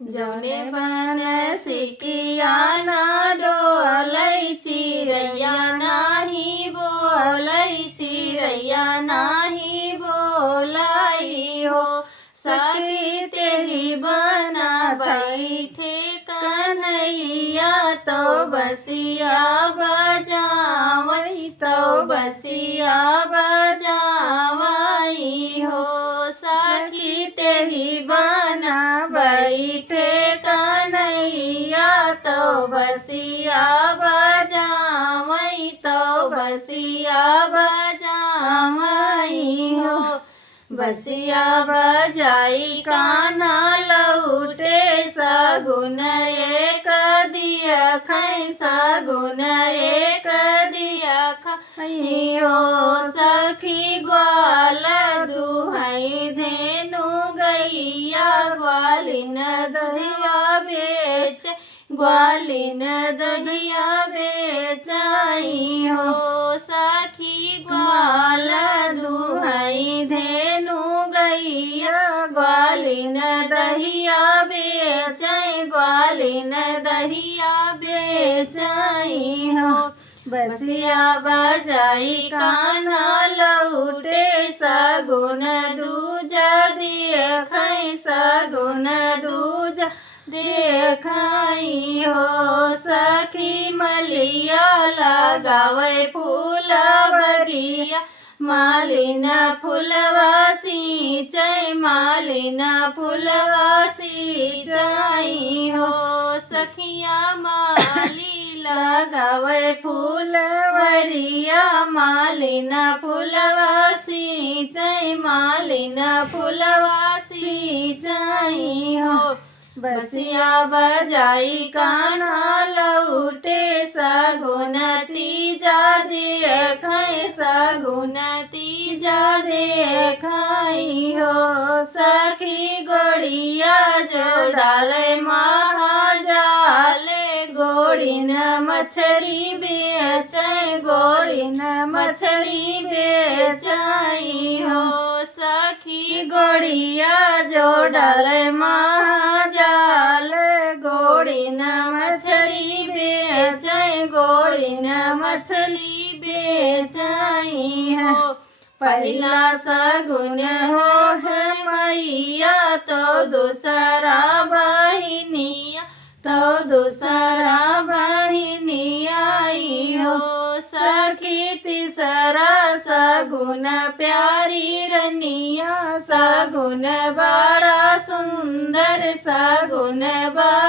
जौने बन सिकिया ना डोलै चिरैया नाही बोलै चिरैया नाही बोलाई हो। सखी तेहि बना बैठे कन्हैया तो बसिया बजावई तो बसिया बजावई हो। सखी तेहि बना बैठे कन्हैया तो बसिया बजावई तो बसिया बजावई हो। बसिया बजाई कान्हा लौटे सगुन एक दिया खै सगुन एक दिया खै हो। सखी ग्वाल दुहई धेनु गैया ग्वालिन दधिया बेच ग्वालिन दधिया बेचाई हो। सखी ग्वाल दुहई धेनु गैया ग्वालिन दहिया बेचाई ग्वालिन दहिया बेचाई हो। बसिया बजाई कान्हा लौटे सगुन दूजा देखै सगुन दूजा देखई हो। सखी मलिया लगावे फूल बगिया मालिन फुलवा सिंचै मालिन फुलवा सिंचई हो। सखिया माली लगावे फूलवरिया मालिन फुलवा सिंचै मालिन फुलवा सिंचई हो। बसिया बजाई कान्हा लौटे सगुन तीजा देखै सगुन तीजा देखई हो। सखी गोड़िया जो डाले महाजाले गोड़िन मछली बेचै गोड़िन मछली बेचई हो। सखी गोड़िया जो डाले महाजाल गोड़िन मछली बेचै गोड़िन मछली बेचई हो। पहला सगुन हो है मैया तो दूसरा बहिनिया तो दूसरा बहिनिया आई हो। सखी तीसरा सगुन प्यारी रनिया सगुन बड़ा सुंदर सगुन बड़ा